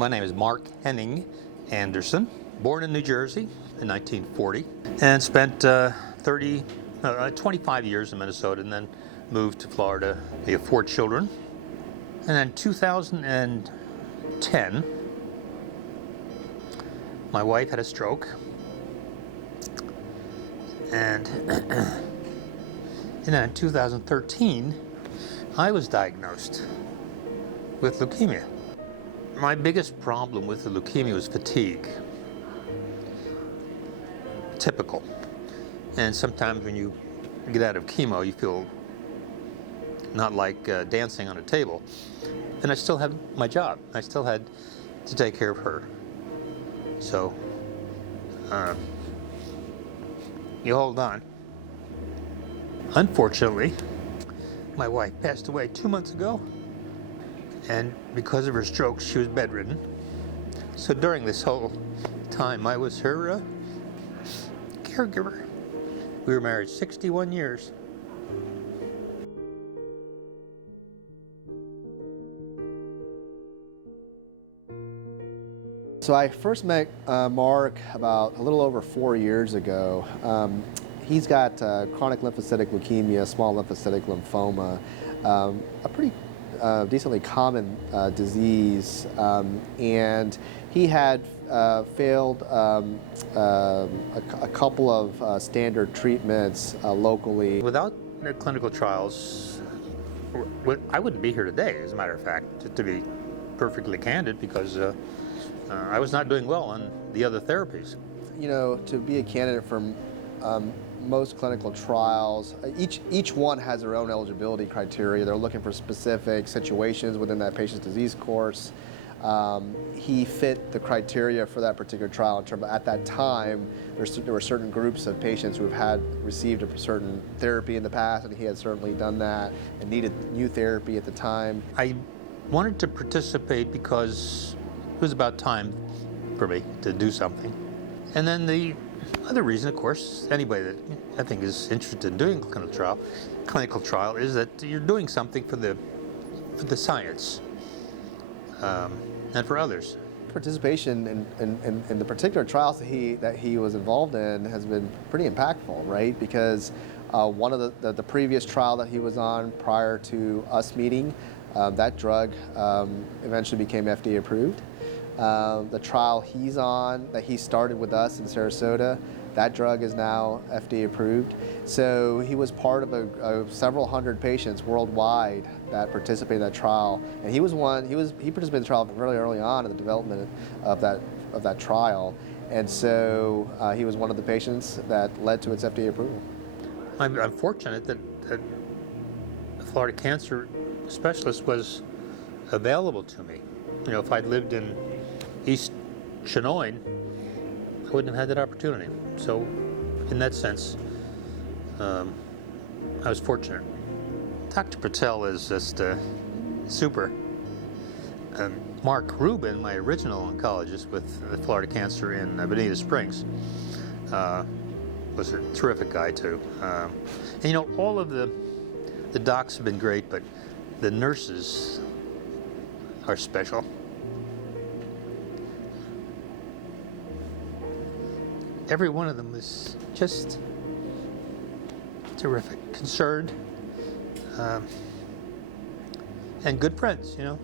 My name is Mark Henning Anderson, born in New Jersey in 1940, and spent 25 years in Minnesota, and then moved to Florida. We have 4 children. And in 2010, my wife had a stroke, and then in 2013, I was diagnosed with leukemia. My biggest problem with the leukemia was fatigue. Typical. And sometimes when you get out of chemo, you feel not like dancing on a table. And I still had my job. I still had to take care of her. So, you hold on. Unfortunately, my wife passed away 2 months ago, and because of her stroke, she was bedridden. So during this whole time, I was her caregiver. We were married 61 years. So I first met Mark about a little over 4 years ago. He's got chronic lymphocytic leukemia, small lymphocytic lymphoma, a pretty decently common disease, and he had failed a couple of standard treatments locally. Without the clinical trials, I wouldn't be here today, as a matter of fact, to be perfectly candid, because I was not doing well on the other therapies. You know, to be a candidate for most clinical trials, each one has their own eligibility criteria. They're looking for specific situations within that patient's disease course. He fit the criteria for that particular trial in terms of, at that time, there were certain groups of patients who have received a certain therapy in the past, and he had certainly done that and needed new therapy at the time. I wanted to participate because it was about time for me to do something. And then the other reason, of course, anybody that I think is interested in doing a clinical trial is that you're doing something for the science and for others. Participation in the particular trials that he was involved in has been pretty impactful, right? Because one of the previous trial that he was on prior to us meeting, that drug eventually became FDA approved. The trial he's on, that he started with us in Sarasota, that drug is now FDA approved. So he was part of several hundred patients worldwide that participated in that trial, and he participated in the trial really early on in the development of that trial, and so he was one of the patients that led to its FDA approval. I'm fortunate that the Florida cancer specialist was available to me. You know, if I'd lived in East Chinoin, I wouldn't have had that opportunity. So, in that sense, I was fortunate. Dr. Patel is just super. Mark Rubin, my original oncologist with Florida Cancer in Bonita Springs, was a terrific guy too. And you know, all of the docs have been great, but the nurses are special. Every one of them was just terrific, concerned, and good friends, you know.